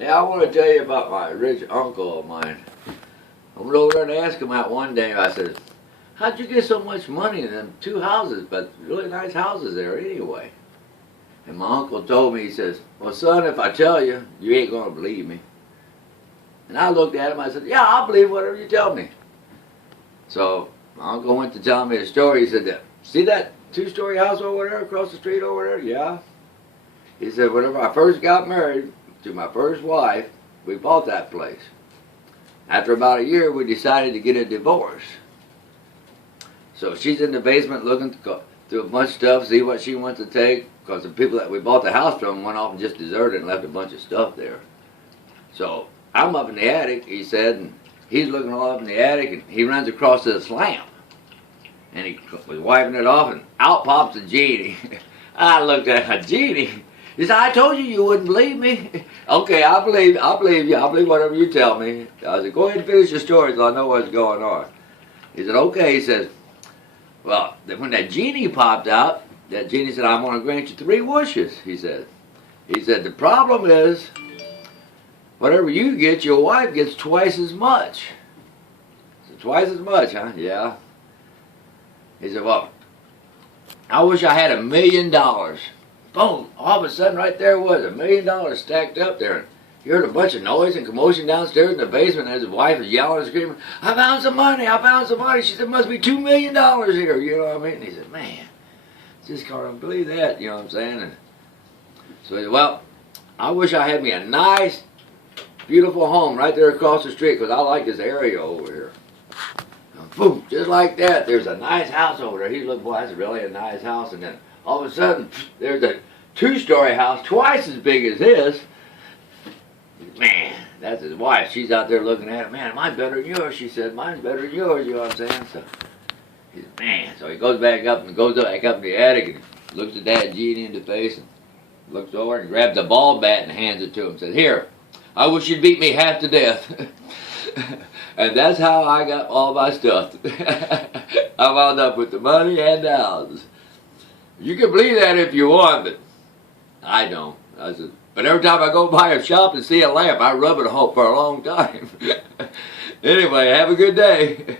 Yeah, I want to tell you about my rich uncle of mine. I went over there and asked him out one day. I said, "How'd you get so much money in them two houses, but really nice houses there anyway?" And my uncle told me, he says, "Well, son, if I tell you, you ain't going to believe me." And I looked at him, I said, "Yeah, I'll believe whatever you tell me." So my uncle went to tell me a story. He said, "See that two-story house over there, across the street over there?" "Yeah." He said, "Whenever I first got married to my first wife, we bought that place. After about a year, we decided to get a divorce. So she's in the basement looking through a bunch of stuff, see what she wants to take, because the people that we bought the house from went off and just deserted and left a bunch of stuff there. So I'm up in the attic," he said, "and he's looking all up in the attic, and he runs across this lamp. And he was wiping it off, and out pops a genie." I looked at a genie. He said, "I told you you wouldn't believe me." "Okay, I believe you. I believe whatever you tell me." I said, "Go ahead and finish your story so I know what's going on." He said, "Okay." He says, "Well, when that genie popped out, that genie said, 'I'm going to grant you 3 wishes,' he said. He said, 'The problem is, whatever you get, your wife gets twice as much.'" I said, "Twice as much, huh?" "Yeah." He said, "Well, I wish I had $1 million. Boom! All of a sudden, right there was $1 million stacked up there. And you heard a bunch of noise and commotion downstairs in the basement as his wife was yelling and screaming, 'I found some money! I found some money!' She said, 'Must be $2 million here.' You know what I mean?" And he said, "Man, just can't believe that." You know what I'm saying? And so he said, "Well, I wish I had me a nice, beautiful home right there across the street, because I like this area over here." And boom! Just like that, there's a nice house over there. He looked, "Boy, that's really a nice house." And then all of a sudden, there's a 2-story house twice as big as his. Man, that's his wife. She's out there looking at it. "Man, mine's better than yours," she said. "Mine's better than yours," you know what I'm saying? So he said, "Man." So he goes back up and goes back up in the attic and looks at that genie in the face and looks over and grabs a ball bat and hands it to him and says, "Here, I wish you'd beat me half to death." And that's how I got all my stuff. I wound up with the money and the houses. You can believe that if you want, but I don't. I said, but every time I go by a shop and see a lamp, I rub it home for a long time. Anyway, have a good day.